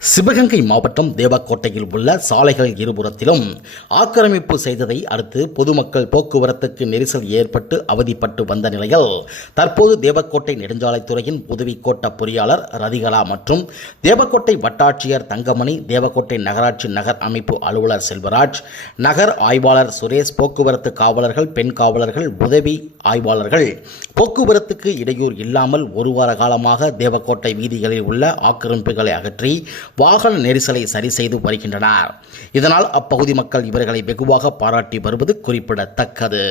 சிவகங்கை மாவட்டம் தேவக்கோட்டையில் உள்ள சாலைகள் இருபுறத்திலும் ஆக்கிரமிப்பு செய்ததை அடுத்து பொதுமக்கள் போக்குவரத்துக்கு நெரிசல் ஏற்பட்டு அவதிப்பட்டு வந்த நிலையில் தற்போது தேவக்கோட்டை நெடுஞ்சாலைத்துறையின் உதவி கோட்ட பொறியாளர் ரதிகலா மற்றும் தேவக்கோட்டை வட்டாட்சியர் தங்கமணி, தேவக்கோட்டை நகராட்சி நகர் அமைப்பு அலுவலர் செல்வராஜ், நகர் ஆய்வாளர் சுரேஷ், போக்குவரத்து காவலர்கள், பெண் காவலர்கள், உதவி ஆய்வாளர்கள் போக்குவரத்துக்கு இடையூறு இல்லாமல் ஒரு வார காலமாக தேவக்கோட்டை வீதிகளில் உள்ள ஆக்கிரமிப்புகளை அகற்றி வாகன நெரிசலை சரி செய்து வருகின்றனர். இதனால் அப்பகுதி மக்கள் இவர்களை வெகுவாக பாராட்டி வருவது குறிப்பிடத்தக்கது.